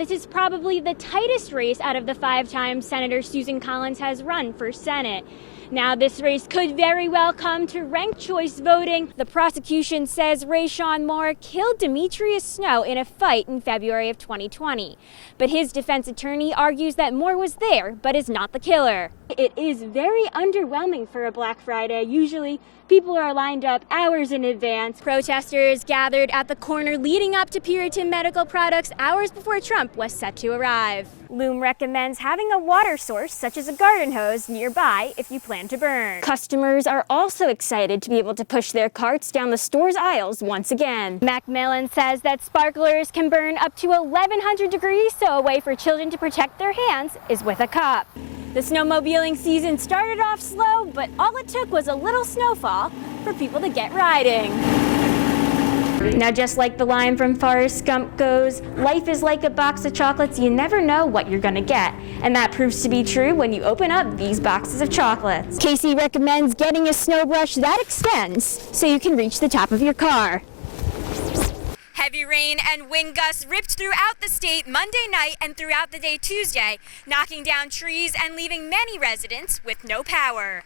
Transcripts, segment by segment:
This is probably the tightest race out of the 5 times Senator Susan Collins has run for Senate. Now, this race could very well come to ranked choice voting. The prosecution says Rayshawn Moore killed Demetrius Snow in a fight in February of 2020. But his defense attorney argues that Moore was there, but is not the killer. It is very underwhelming for a Black Friday. Usually, people are lined up hours in advance. Protesters gathered at the corner leading up to Puritan Medical Products hours before Trump was set to arrive. Loom recommends having a water source, such as a garden hose, nearby if you plan to burn. Customers are also excited to be able to push their carts down the store's aisles once again. Macmillan says that sparklers can burn up to 1,100 degrees, so a way for children to protect their hands is with a cup. The snowmobiling season started off slow, but all it took was a little snowfall for people to get riding. Now, just like the line from Forrest Gump goes, life is like a box of chocolates. You never know what you're gonna get. And that proves to be true when you open up these boxes of chocolates. Casey recommends getting a snow brush that extends so you can reach the top of your car. Heavy rain and wind gusts ripped throughout the state Monday night and throughout the day Tuesday, knocking down trees and leaving many residents with no power.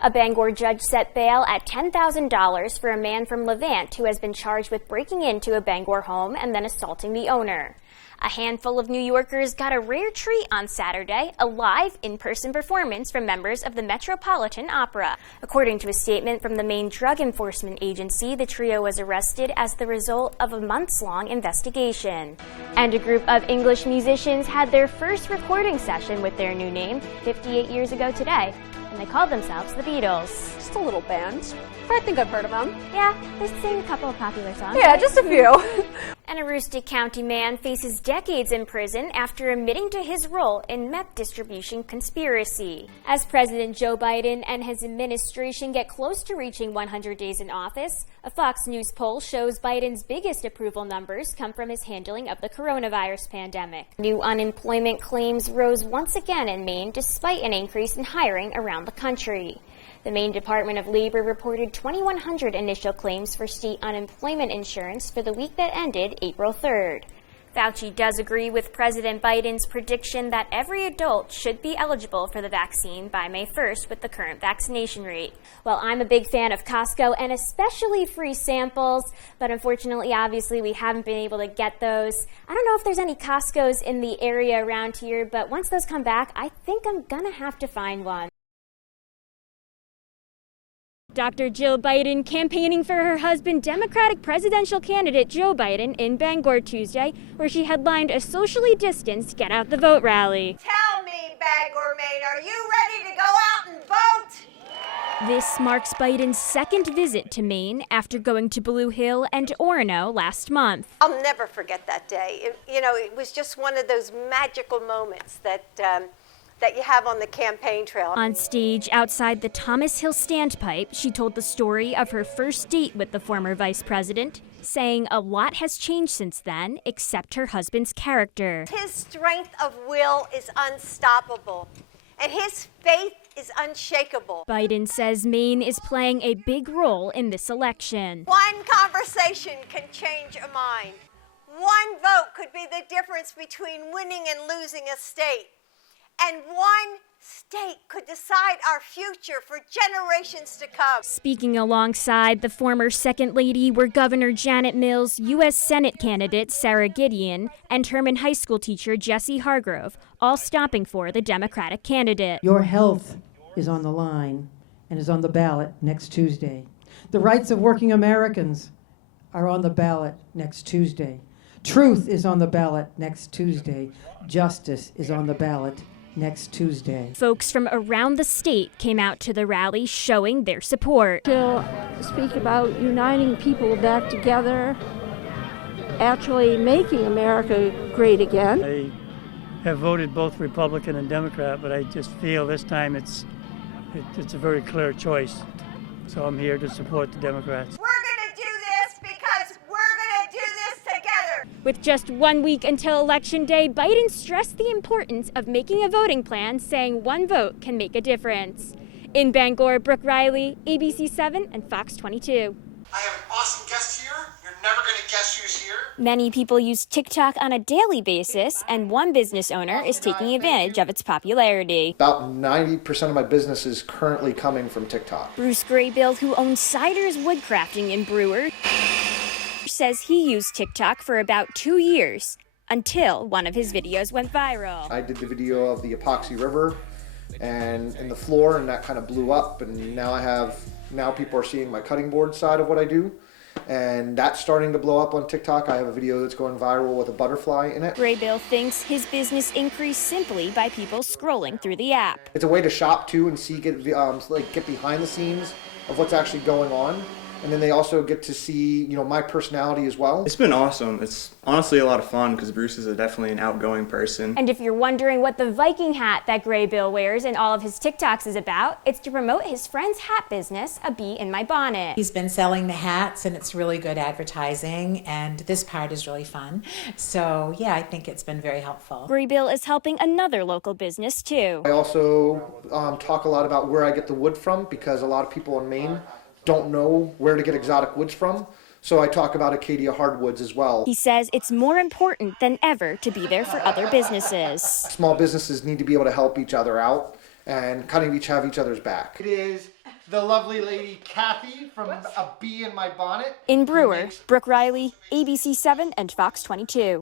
A Bangor judge set bail at $10,000 for a man from Levant who has been charged with breaking into a Bangor home and then assaulting the owner. A handful of New Yorkers got a rare treat on Saturday, a live in-person performance from members of the Metropolitan Opera. According to a statement from the Maine Drug Enforcement Agency, the trio was arrested as the result of a months-long investigation. And a group of English musicians had their first recording session with their new name 58 years ago today, and they called themselves the Beatles. Just a little band. I think I've heard of them. Yeah, they sing a couple of popular songs. Yeah, just a few. And a Aroostook County man faces decades in prison after admitting to his role in meth distribution conspiracy. As President Joe Biden and his administration get close to reaching 100 days in office, a Fox News poll shows Biden's biggest approval numbers come from his handling of the coronavirus pandemic. New unemployment claims rose once again in Maine despite an increase in hiring around the country. The Maine Department of Labor reported 2,100 initial claims for state unemployment insurance for the week that ended April 3rd. Fauci does agree with President Biden's prediction that every adult should be eligible for the vaccine by May 1st with the current vaccination rate. Well, I'm a big fan of Costco and especially free samples, but unfortunately, obviously, we haven't been able to get those. I don't know if there's any Costco's in the area around here, but once those come back, I think I'm gonna have to find one. Dr. Jill Biden campaigning for her husband, Democratic presidential candidate Joe Biden, in Bangor Tuesday, where she headlined a socially distanced Get Out the Vote rally. Tell me, Bangor, Maine, are you ready to go out and vote? This marks Biden's second visit to Maine after going to Blue Hill and Orono last month. I'll never forget that day. It was just one of those magical moments that you have on the campaign trail. On stage outside the Thomas Hill Standpipe, she told the story of her first date with the former vice president, saying a lot has changed since then, except her husband's character. His strength of will is unstoppable, and his faith is unshakable. Biden says Maine is playing a big role in this election. One conversation can change a mind. One vote could be the difference between winning and losing a state. And one state could decide our future for generations to come. Speaking alongside the former Second Lady were Governor Janet Mills, U.S. Senate candidate Sarah Gideon, and Herman High School teacher Jesse Hargrove, all stopping for the Democratic candidate. Your health is on the line and is on the ballot next Tuesday. The rights of working Americans are on the ballot next Tuesday. Truth is on the ballot next Tuesday. Justice is on the ballot next Tuesday. Folks from around the state came out to the rally showing their support. To speak about uniting people back together, actually making America great again. I have voted both Republican and Democrat, but I just feel this time it's a very clear choice. So I'm here to support the Democrats. We're going to do this because we're going to do this together. With just 1 week until Election Day, Biden stressed the importance of making a voting plan, saying one vote can make a difference. In Bangor, Brooke Reilly, ABC 7 and Fox 22. I have an awesome guest here. Your never going to guess who's here. Many people use TikTok on a daily basis, and one business owner is taking advantage of its popularity. About 90% of my business is currently coming from TikTok. Bruce Graybill, who owns Cider's Woodcrafting in Brewer, says he used TikTok for about 2 years until one of his videos went viral. I did the video of the epoxy river and the floor, and that kind of blew up, and now people are seeing my cutting board side of what I do, and that's starting to blow up on TikTok. I have a video that's going viral with a butterfly in it. Graybill thinks his business increased simply by people scrolling through the app. It's a way to shop too and see get behind the scenes of what's actually going on. And then they also get to see, my personality as well. It's been awesome. It's honestly a lot of fun because Bruce is definitely an outgoing person. And if you're wondering what the Viking hat that Graybill wears in all of his TikToks is about, it's to promote his friend's hat business, A Bee in My Bonnet. He's been selling the hats, and it's really good advertising, and this part is really fun. So, yeah, I think it's been very helpful. Graybill is helping another local business, too. I also talk a lot about where I get the wood from, because a lot of people in Maine don't know where to get exotic woods from. So I talk about Acadia hardwoods as well. He says it's more important than ever to be there for other businesses. Small businesses need to be able to help each other out and kind of have each other's back. It is the lovely lady Kathy from A Bee in My Bonnet. In Brewer, Brooke Reilly, ABC 7 and Fox 22.